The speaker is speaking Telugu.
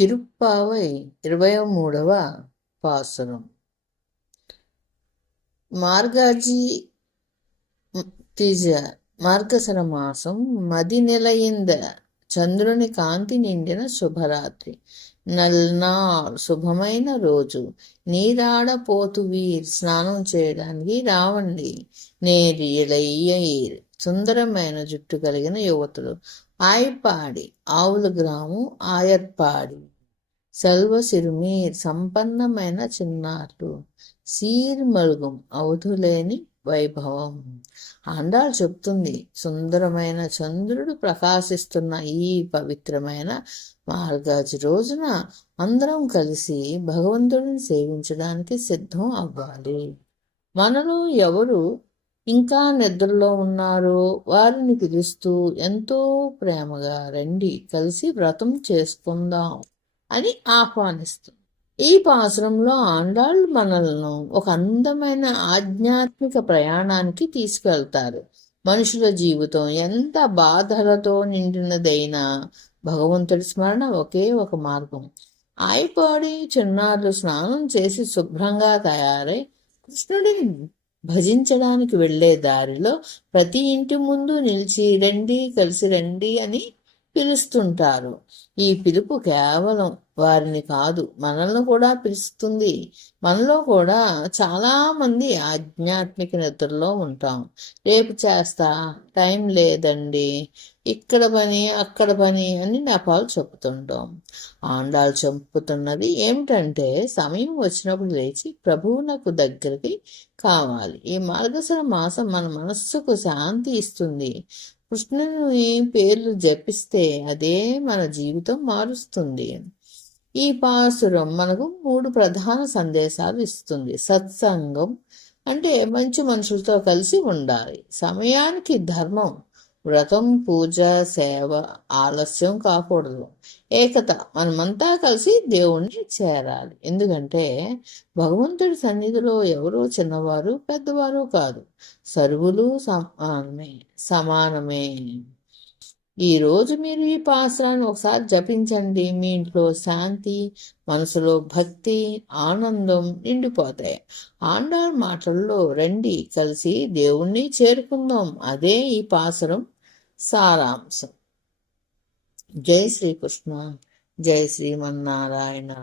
తిరుప్పావై ఇరవై మూడవ పాసనం. మార్గాజీ తీజ మార్గశర మాసం మది నెలయింద చంద్రుని కాంతి నిండిన శుభరాత్రి. నల్నా శుభమైన రోజు. నీరాడపోతువీర్ స్నానం చేయడానికి రావండి. నేరియలయ్యీర్ సుందరమైన జుట్టు కలిగిన యువతులు ఆయపాడి ఆవుల గ్రాము ఆయర్పాడి. సెల్వసిరుమీర్ సంపన్నమైన చిన్నారులు. సీర్మలుగం అవధులేని వైభవం. ఆండాలు చెప్తుంది సుందరమైన చంద్రుడు ప్రకాశిస్తున్న ఈ పవిత్రమైన మార్గాజి రోజున అందరం కలిసి భగవంతుడిని సేవించడానికి సిద్ధం అవ్వాలి. మనలో ఎవరు ఇంకా నిద్రలో ఉన్నారో వారిని పిలుస్తూ ఎంతో ప్రేమగా రండి కలిసి వ్రతం చేసుకుందాం. అని ఆహ్వానిస్తుంది. ఈ పాసురంలో ఆండాళ్ళు మనలను ఒక అందమైన ఆధ్యాత్మిక ప్రయాణానికి తీసుకెళ్తారు. మనుషుల జీవితం ఎంత బాధలతో నిండినదైనా భగవంతుడి స్మరణ ఒకే ఒక మార్గం. ఆయిపాడి చిన్నారులు స్నానం చేసి శుభ్రంగా తయారై కృష్ణుడిని భజించడానికి వెళ్ళే దారిలో ప్రతి ఇంటి ముందు నిలిచి రండి కలిసి రండి అని పిలుస్తుంటారు. ఈ పిలుపు కేవలం వారిని కాదు మనల్ని కూడా పిలుస్తుంది. మనలో కూడా చాలా మంది ఆధ్యాత్మిక నిద్రలో ఉంటాం. రేపు చేస్తా టైం లేదండి ఇక్కడ పని అక్కడ పని అని నెపాలు చెప్పుతుంటాం ఆండాలు చంపుతున్నది ఏమిటంటే సమయం వచ్చినప్పుడు లేచి ప్రభువునకు దగ్గరికి కావాలి. ఈ మార్గశర మాసం మన మనస్సుకు శాంతి ఇస్తుంది. కృష్ణుని పేర్లు జపిస్తే అదే మన జీవితం మారుస్తుంది. ఈ పాసురం మనకు మూడు ప్రధాన సందేశాలు ఇస్తుంది. సత్సంగం అంటే మంచి మనుషులతో కలిసి ఉండాలి. సమయానికి ధర్మం. వ్రతం పూజ సేవ ఆలస్యం కాకూడదు. ఏకత మనమంతా కలిసి దేవుణ్ణి చేరాలి. ఎందుకంటే భగవంతుడి సన్నిధిలో ఎవరో చిన్నవారు పెద్దవారు కాదు. సరువులు సమానమే సమానమే. ఈరోజు మీరు ఈ పాసరాన్ని ఒకసారి జపించండి. మీ ఇంట్లో శాంతి మనసులో భక్తి ఆనందం నిండిపోతాయి. ఆండాళ్ మాటల్లో రండి కలిసి దేవుణ్ణి చేరుకుందాం. అదే ఈ పాసరం సారాంశం. జై శ్రీకృష్ణ. జై శ్రీమన్నారాయణ